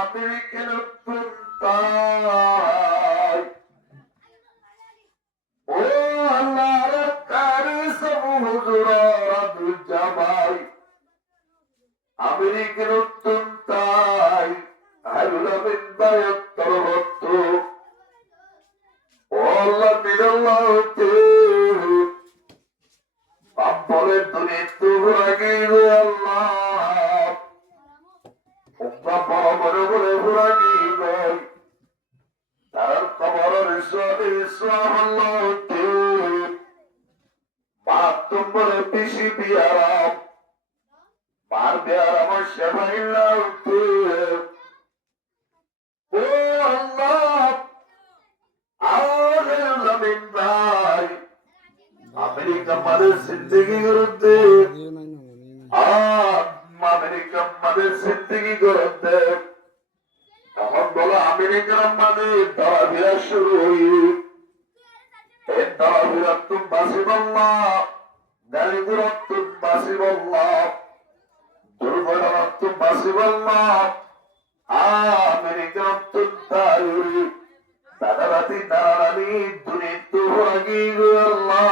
American তাই ও আল্লাহর কারি সমুদ্র জামাই আমেরিকান তাই হারুলামিন বায়ত্তর ভক্ত ও আল্লাহ মিনাল্লাহতে বলে তুমি তোর আগে আল্লাহ বড় বড় বলে ঘুরানি গই তার কবরের ইসলাম আল্লাহ মা তোমার বেশি বিয়ারাম মার বিয়ারাম সেবাইল্লাহ ও আল্লাহ আমিন ভাই আমেরিকা মাদের জিন্দগি করতে আমেরিকা মাদের জিন্দগি করতে তখন বলো আমেরিকার মাদের দাঁড়াভিরা শুরু হই এই দাঁড়াভিরা তুমি বাসি বললা গাড়িগুলো তুমি বাসি বললা দুর্ঘটনা তুমি বাসি বললা আমেরিকার তুমি তাই দাদারাতি দাঁড়ানি দুনি তো আগে আল্লাহ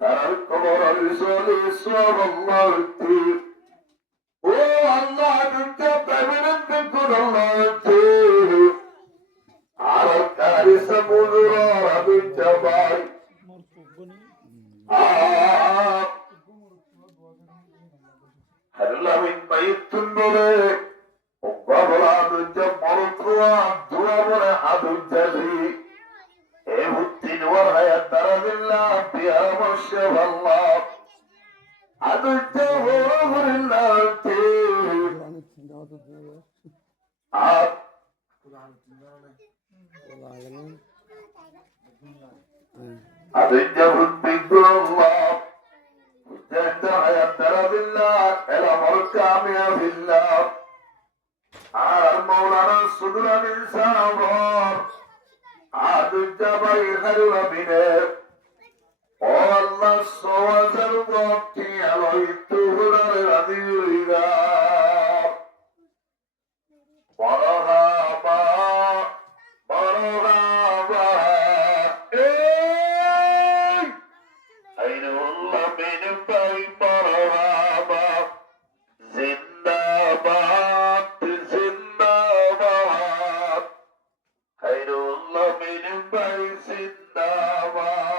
তার কবর ইসলাম আল্লাহ ও আল্লাহ দুটা প্রেমেন্ট কোন আর কারি সমুদ্র আমি জবাই হারুলামিন বাইতুন বলে বাবলা দুটা মরতুয়া দুয়া বলে আদুজালি এ মুত্তিন ওর হায়াত দারাদিল্লাহ বিয়া মাশাআল্লাহ আদুজা ওরিল্লাহ তে আপ আদুজা বিল্লাহ উজ্জাতা হায়াত দারাদিল্লাহ এলা মারকা মিয়া বিল্লাহ আর মাওলানা সুদরানিল সাবর আদুজা ভাই হারুলামিনে ও আল্লাহ সওয়াজার বক্তি আলোই তুহুরার রাদিরা বড়হাবা বড়হাবা এই হারুল্লাহ বিন ভাই বড়হাবা জিন্দাবাদ জিন্দাবাদ হারুল্লাহ বিন ভাই জিন্দাবাদ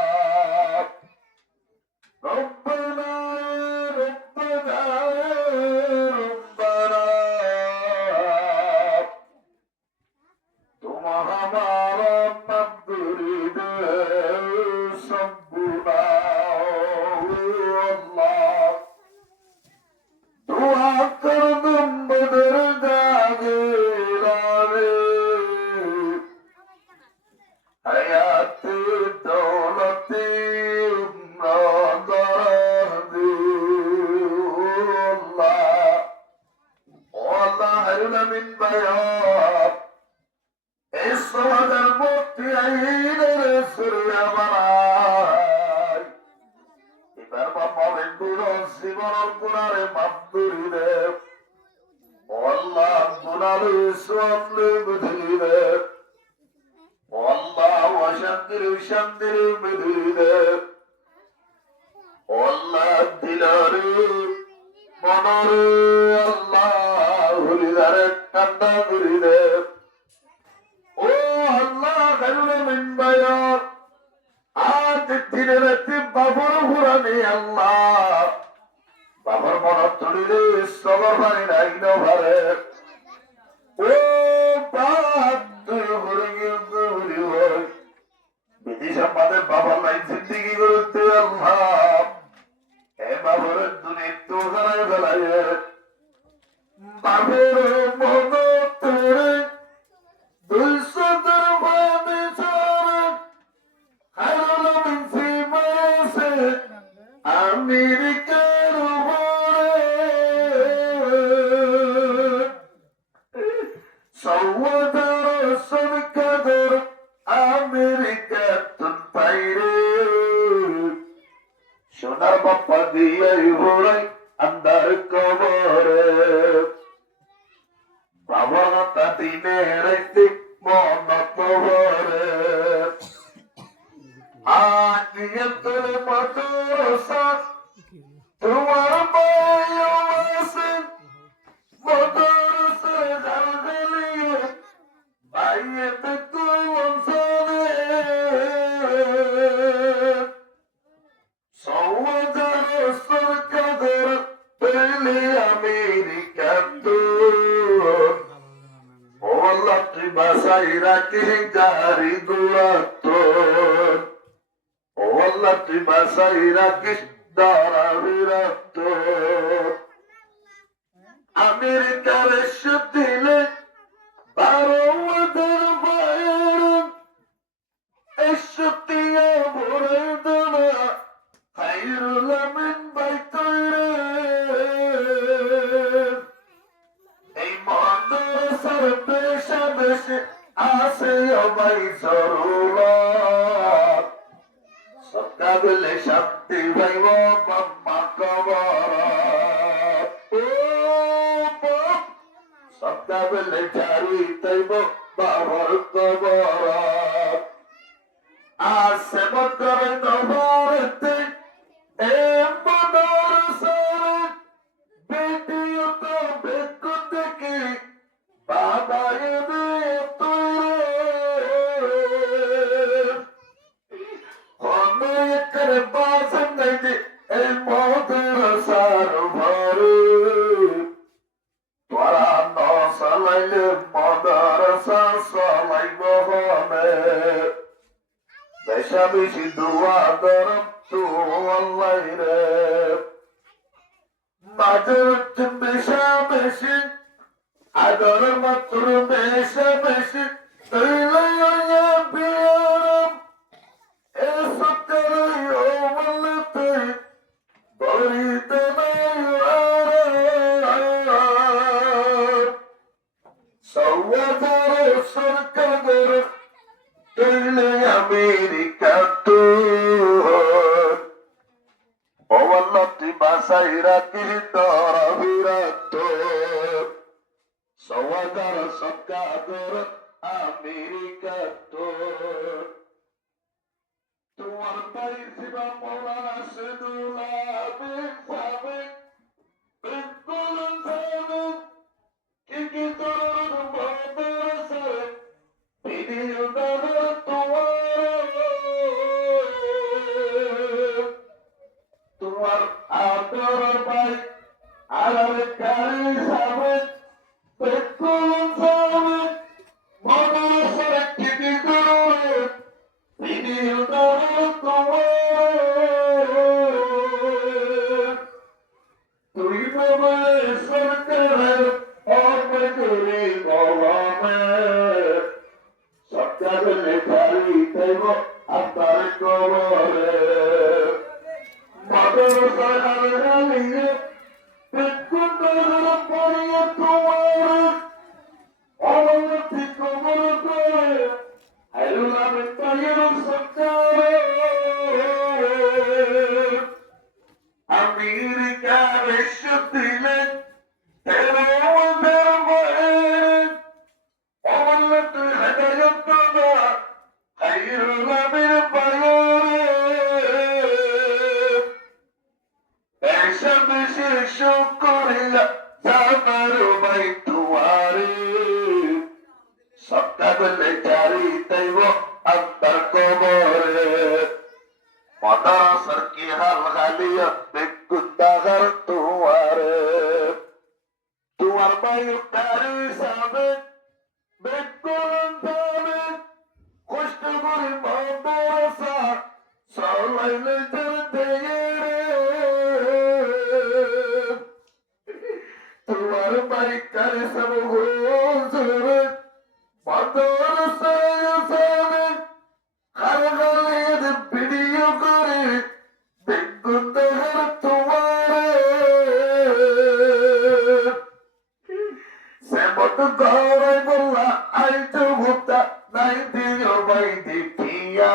রব্বানা রব্বানা রব্বানা তুম হামারা মকদুরিদ সব্বুনা আল্লাহ दुआ कर तुम बदर जागे लावे हयात दौलती दरदी अल्लाह हारुलामिन बायात इस सवादर मुक्ति आईने सूर्य बनाय এবার বাবা বেন্দুর জীবনের গুণারে মাপদুরি রে আল্লাহ গুণারে ইসলামে বুঝলি রে আল্লাহ শান্তির বুঝলি রে আল্লাহ দিলারে মনরে আল্লাহ হরিদারে ঠান্ডা করি রে ও আল্লাহ হারুলামিন বায়াত আজ দিনের বাবর ঘুরানি আল্লাহ বাবর মন তুলিলে সবর পানি নাই নভারে ও বাপ তুই ঘুরে গিয়ে বিদেশ আমাদের বাবার নাই জিন্দিগি করতে আল্লাহ এ বাবরের দুনিয়া তো হারাই ফেলায় বাবর মন তুলে 200 দরবারে হারুলামিন সীমাসে আমেরিকার সওয়াদার সরকার আমেরিকা তুন পাইরে সোনার বাপ্পা দিয়ে ঘোড়াই আন্দার কবরে বাবা দিনে রাইতে মন তোরে আনিয়তের মাদ্রাসা তোমার বয়সে মাদ্রাসা গালিয়ে বাইয়েতে তুই অনসারে সওয়াদার সরকার পেলে আমেরিকা তো ওলা তুই বাসাই রাখি গাড়ি ঘোড়া তো ওলা তুই বাসাই রাখিস দাঁড়া বিরাট আমেরিকার দিলে 12 বাইরে এসে দিয়ে ভরে দেনা খাইরুল আমিন বাইতরে এই মাদ্রাসার পেশা বেশি আছে ভাই জরুরত সকালে শান্তি ভাইব মাম্মা কবর সকালে জারি তাইব বাবার কবর আসে মকর নবরতে এ মাদ্রাসার ভিডিও তো বেকু দেখি বাবা এনে অনেকের বাসন নাইতে এই মাদ্রাসার ভরে তোরা নসালাইলে মাদ্রাসা সলাইব হবে বেশা বেশি দোয়া করম তো আল্লাহ রে মাঝের বেশা বেশি আদর মাত্র বেশা বেশি বিয়ারম আমেরিকা তো ওয়াল্লাহি বাসাই রাখি তোরা বিরাট সওয়াদার সকাদর আমেরিকা তো তোমার ভাই শিবা মৌলানা সেদুল্লাহ বিন সাবেক বিন কুলুম সাবেক কি তোর মাদ্রাসা ভিডিও দাদা তোমার আদর ভাই আলার কারি সাবেক বিন কুলুম সাবেক মাদ্রাসা কি তোর ভিডিও দাদা তুই বাবা সরকার অপরে বলমে সরকারে খালি দেব আপনার কবরে মাদ্রাসা আলালিয়ে বিকুন্দর পড়িয়ে তোমার অবনতি কবর করে আল্লাহ তাইর সরকার আমেরিকার দিলে সকালে জারি তাইব আপনার কবরে মাদ্রাসার কি হাল গালিয়া বেকুন্দাগার তোমার বায়ু কারি সাবেক বেকুন সাবেক কষ্ট করে মাদ্রাসা সলাইলে যেতে তোমার বাড়ি কারি সব হুজুর মাদ্রাসা সাবেক হাল গালিয়া ভিডিও করে বেকুন্দাগার সেমত গৌরাই বললা আই তো ভুক্তা নাই দিও বাই দেখিয়া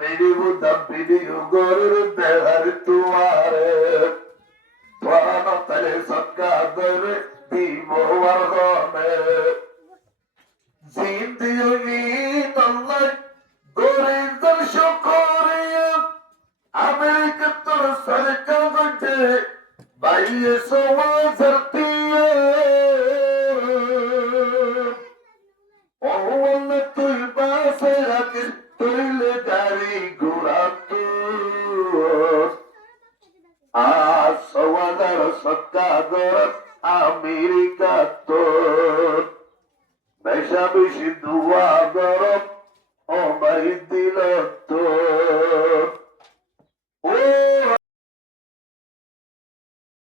মেরি বুদ্ধা ভিডিও গরের দেহার তোমার তোরা তলে সব কাদের দিব বরগনে জিন্দিগি আল্লাহ দরিদ্র শুকরিয়া আমেরিকা তোর সরকার গজে বাইয়ে সোয়া ধরতিয়া ও আল্লাহ তুই বাসে রাখিস তুইলে গাড়ি ঘোড়া তোর সওয়াদার সৎকাদর আমেরিকা তোর বেশা বেশি দুয়া গরম ও ভাই দিল